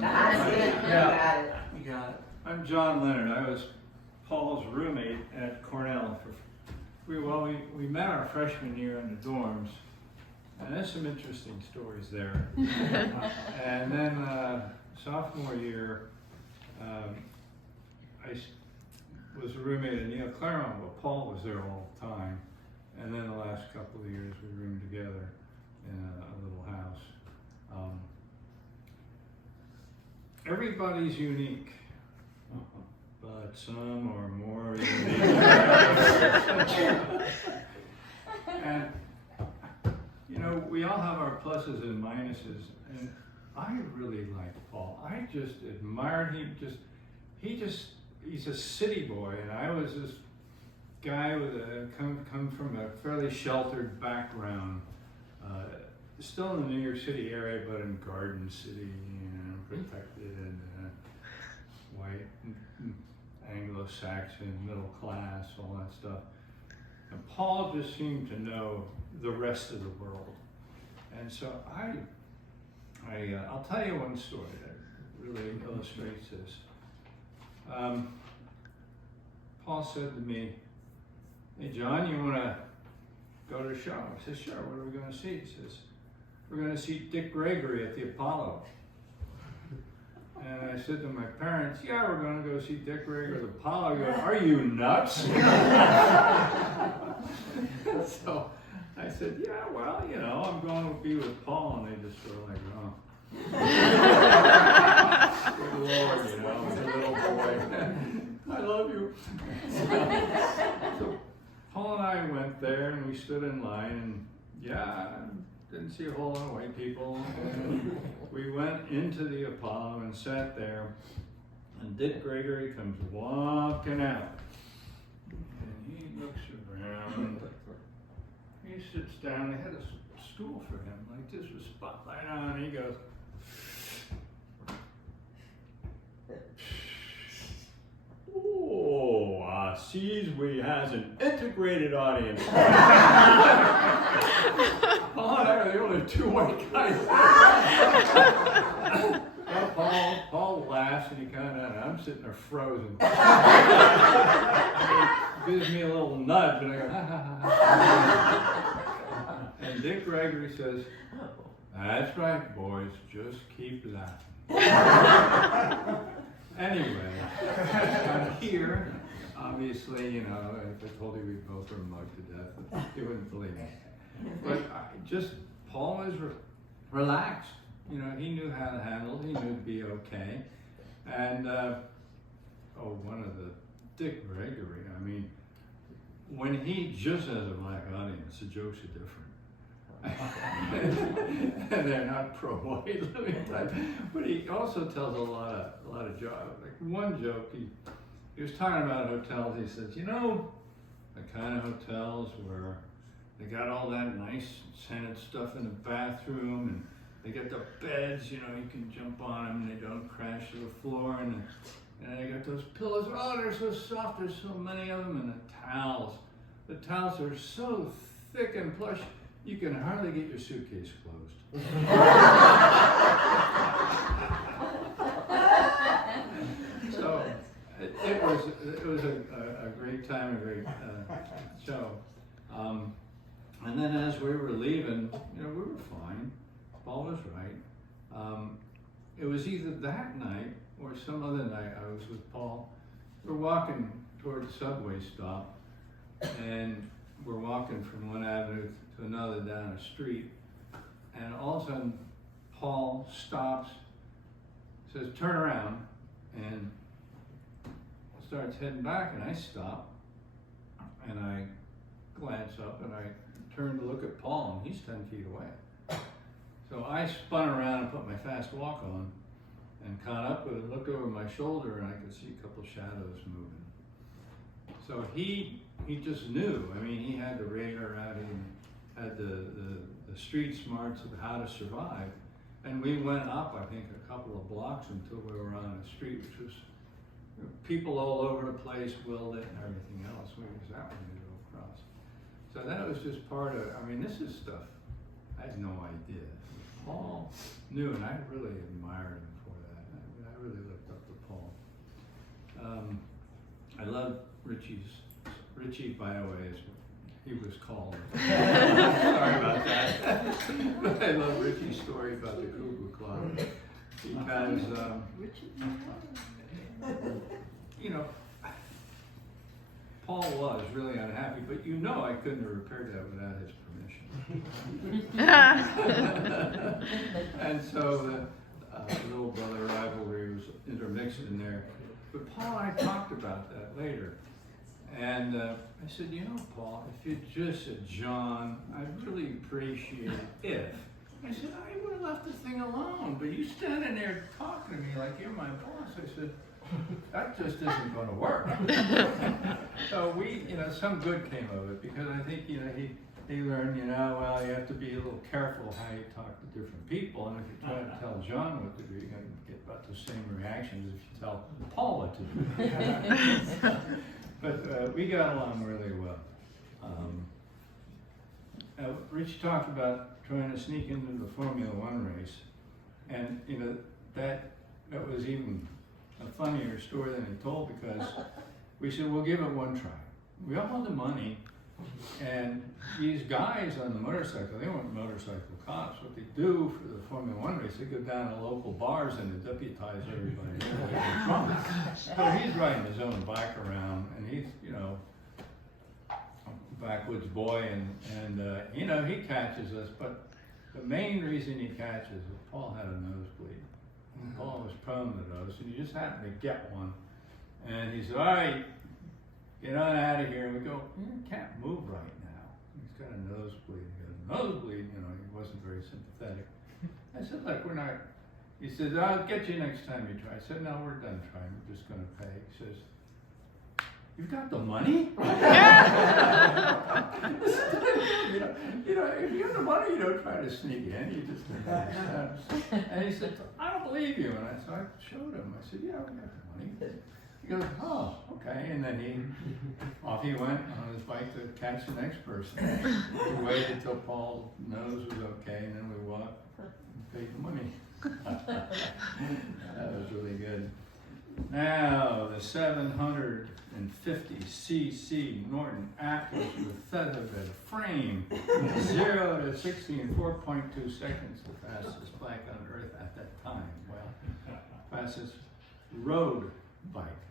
That's it. Yeah. You got it. I'm John Leonard. I was Paul's roommate at Cornell. We met our freshman year in the dorms, and there's some interesting stories there. And then sophomore year, I was a roommate at Neil Claremont, but Paul was there all the time. And then the last couple of years we roomed together in a little house. Everybody's unique, but some are more unique. And, you know, we all have our pluses and minuses, and I really liked Paul. I just admired him. He's a city boy, and I was this guy with come from a fairly sheltered background, still in the New York City area, but in Garden City, you know, protected and white, Anglo-Saxon, middle class, all that stuff. And Paul just seemed to know the rest of the world. And so I'll tell you one story that really illustrates this. Paul said to me, "Hey John, you want to go to a show?" I said, "Sure, what are we going to see?" He says, "We're going to see Dick Gregory at the Apollo." And I said to my parents, "Yeah, we're going to go see Dick Gregory at the Apollo." He goes, "Are you nuts?" So I said, "Yeah, well, you know, I'm going to be with Paul." And they just sort of like, "Oh. Good Lord, you know, as a little boy. I love you." So Paul and I went there and we stood in line, and yeah, didn't see a whole lot of white people. And we went into the Apollo and sat there, and Dick Gregory comes walking out. And he looks around. He sits down. They had a stool for him, like this with spotlight on. And he goes, "Oh, I sees we has an integrated audience." Paul and I are the only two white guys. Well, Paul laughs and he kind of, I'm sitting there frozen. He gives me a little nudge and I go, ha ha ha. And Dick Gregory says, "That's right, boys, just keep laughing." Anyway, I'm here. Obviously, you know, if I told you we both were mugged to death, you wouldn't believe me. But Paul was relaxed. You know, he knew how to handle it. He knew it'd be okay. And, one of the Dick Gregory, I mean, when he just has a black audience, the jokes are different. And they're not pro-white, let me tell you. But he also tells a lot of jokes. Like one joke, he was talking about hotels. He says, you know, the kind of hotels where they got all that nice scented stuff in the bathroom, and they got the beds, you know, you can jump on them and they don't crash to the floor, and they got those pillows. Oh, they're so soft. There's so many of them, and the towels are so thick and plush. You can hardly get your suitcase closed. So it was a great time, a great show. And then as we were leaving, you know, we were fine. Paul was right. It was either that night or some other night I was with Paul. We're walking toward the subway stop, and we're walking from one avenue to another down a street, and all of a sudden Paul stops, says, "Turn around," and starts heading back, and I stop, and I glance up, and I turn to look at Paul, and he's 10 feet away. So I spun around and put my fast walk on, and caught up with it, looked over my shoulder, and I could see a couple shadows moving. So he just knew. I mean, he had the radar out, he had the street smarts of how to survive. And we went up, I think, a couple of blocks until we were on a street, which was people all over the place, Willet and everything else. We was that one to go across. So that was just part of, I mean, this is stuff I had no idea. Paul knew, and I really admired him for that. love Richie, by the way, is he was called. Sorry about that. But I love Richie's story about the Cuckoo Clock because, you know, Paul was really unhappy, but you know I couldn't have repaired that without his permission. And so the little brother rivalry was intermixed in there. But Paul and I talked about that later. And I said, you know, Paul, if you just said, John, I'd really appreciate it if. I said, I would have left the thing alone, but you standing there talking to me like you're my boss. I said, that just isn't going to work. So we, you know, some good came of it because I think, you know, he learned, you know, well, you have to be a little careful how you talk to different people. And if you try to tell John what to do, you're going to get about the same reactions as if you tell Paul what to do. But we got along really well. Rich talked about trying to sneak into the Formula One race. And, you know, that was even a funnier story than he told because we said, we'll give it one try. We all had the money, and these guys on the motorcycle, they weren't motorcycle cops. What they do for the Formula One race, they go down to local bars and they deputize everybody. So he's riding his own bike around, and he's, you know, a backwoods boy, and you know, he catches us, but the main reason he catches is Paul had a nosebleed. Paul was prone to those, and he just happened to get one. And he said, all right, get on out of here. And we go, you can't move right now. He's got a nosebleed. He goes, nosebleed? You know, he wasn't very sympathetic. I said, look, we're not. He says, I'll get you next time you try. I said, no, we're done trying. We're just going to pay. He says, you've got the money? you know, if you have the money, you don't try to sneak in. You just and he said, I don't believe you. And I showed him. I said, yeah, we got the money. He goes, oh, okay. And then off he went on his bike to catch the next person. We waited till Paul's nose was okay, and then we walked and paid the money. That was really good. Now, the 750cc Norton Atlas with featherbed frame, 0 to 60 in 4.2 seconds, the fastest bike on earth at that time. Well, fastest road bike.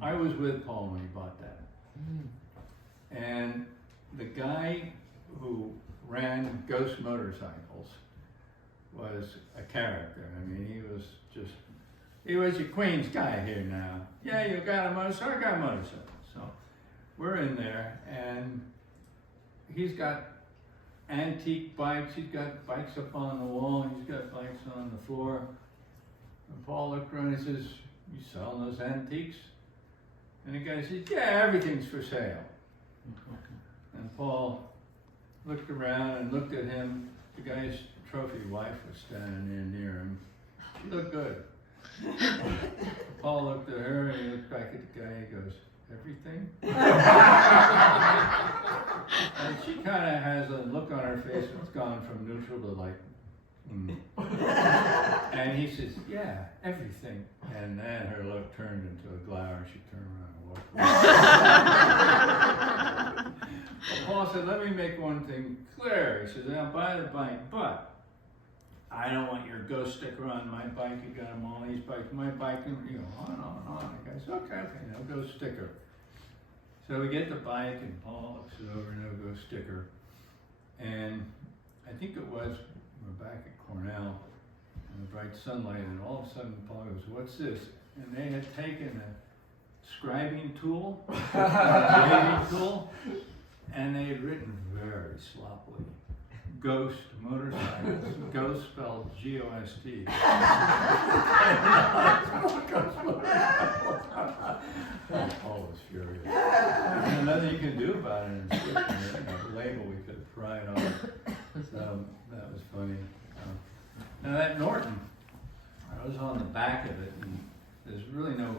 I was with Paul when he bought that. And the guy who ran Ghost Motorcycles was a character. I mean, he was your Queens guy here now. Yeah, you got a motorcycle? I got a motorcycle. So we're in there, and he's got antique bikes. He's got bikes up on the wall, and he's got bikes on the floor. And Paul looked around and he says, you selling those antiques? And the guy says, yeah, everything's for sale. And Paul looked around and looked at him. The guy's trophy wife was standing there near him. She looked good. Paul looked at her and he looked back at the guy and he goes, everything? And she kind of has a look on her face that's gone from neutral to like, And he says, yeah, everything. And then her look turned into a glower. She turned around and walked away. Well, Paul said, let me make one thing clear. He says, I'll buy the bike, but I don't want your ghost sticker on my bike. You got them all these bikes. My bike, and you know, on and on and on. The guy says, okay, no ghost sticker. So we get the bike, and Paul looks it over, no ghost sticker. And I think it was, we're back at Cornell in the bright sunlight, and all of a sudden Paul goes, what's this? And they had taken a scribing tool, a grading tool, and they had written very sloppily, Ghost Motorcycles. Ghost spelled G-O-S-T. Paul was furious. There's nothing you can do about it. It's just, the label, we could pry it off. So that was funny. Now that Norton, I was on the back of it, and there's really no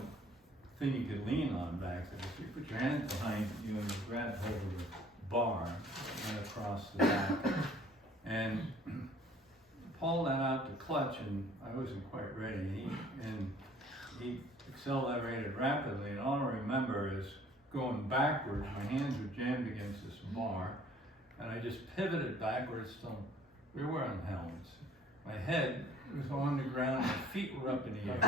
thing you could lean on back there. So you put your hands behind you and you grab hold of the bar and across the back. And Paul let out the clutch, and I wasn't quite ready. And he accelerated rapidly, and all I remember is going backwards. My hands were jammed against this bar, and I just pivoted backwards till we were wearing helmets. My head was on the ground, my feet were up in the air.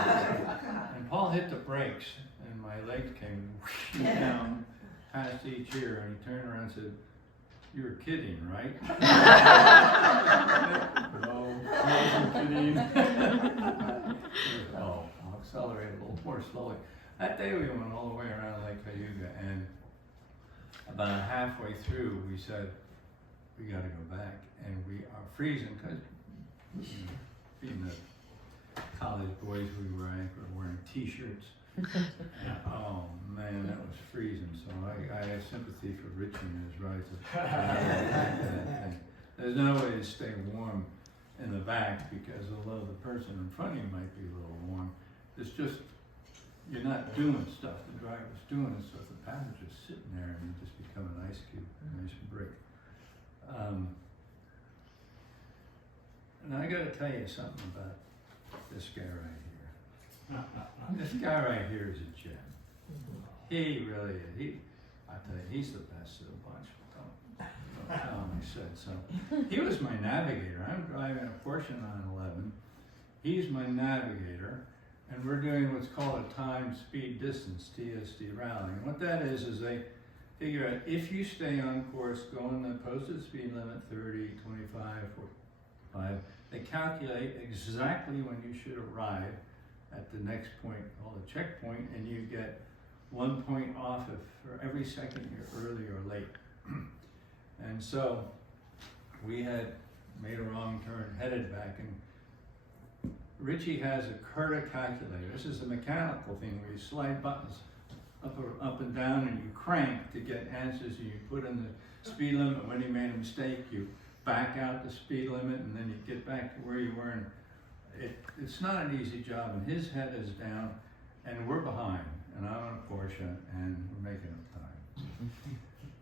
And Paul hit the brakes, and my legs came whooshing down past each ear, and he turned around and said, "You were kidding, right?" No, I wasn't kidding. Oh, I'll accelerate a little more slowly. That day we went all the way around Lake Cayuga, and about halfway through we said, we gotta go back, and we are freezing, because being the college boys we were wearing t-shirts. Oh man, that was freezing. So I have sympathy for Richie and his rides. There's no way to stay warm in the back, because although the person in front of you might be a little warm, it's just, you're not doing stuff the driver's doing, so the passenger's sitting there and you just become an ice cube, an ice brick. And I gotta tell you something about this guy right here. This guy right here is a gem. He really is. I tell you, he's the best of the bunch. Don't tell him I said so. He was my navigator. I'm driving a Porsche 911. He's my navigator, and we're doing what's called a time, speed, distance, TSD rally. And what that is they figure out if you stay on course, going the posted speed limit, 30, 25, 45, they calculate exactly when you should arrive at the next point, called a checkpoint, and you get 1 point off for every second you're early or late. And so we had made a wrong turn, headed back, and Richie has a Curta calculator. This is a mechanical thing where you slide buttons up and down, and you crank to get answers, and you put in the speed limit. When you made a mistake, you back out the speed limit, and then you get back to where you were. And it's not an easy job, and his head is down, and we're behind, and I'm on a Porsche, and we're making up time.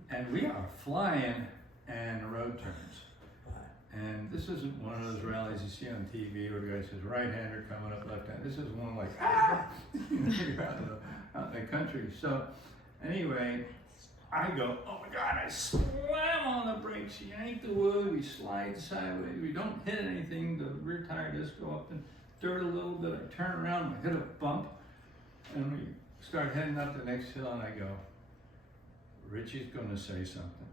And we are flying, and the road turns. And this isn't one of those rallies you see on TV where the guy says right-hander coming up, left-hand. This is one like, you're out in the country. So anyway, I go, oh my God, I slam on the brakes, yank the wood, we slide sideways, we don't hit anything, the rear tire does go up in dirt a little bit, I turn around, I hit a bump, and we start heading up the next hill, and I go, Richie's gonna say something.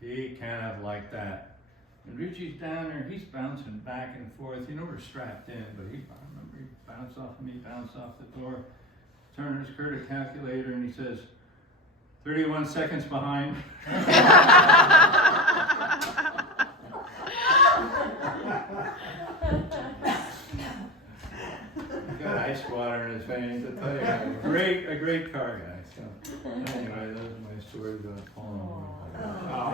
He can't have liked that. And Richie's down there, he's bouncing back and forth. You know, we're strapped in, but I remember he bounced off of me, bounced off the door, turned his Curta calculator, and he says, 31 seconds behind. He got ice water in his veins, I tell you. A great car guy. So anyway, those are my stories about Paul. Oh,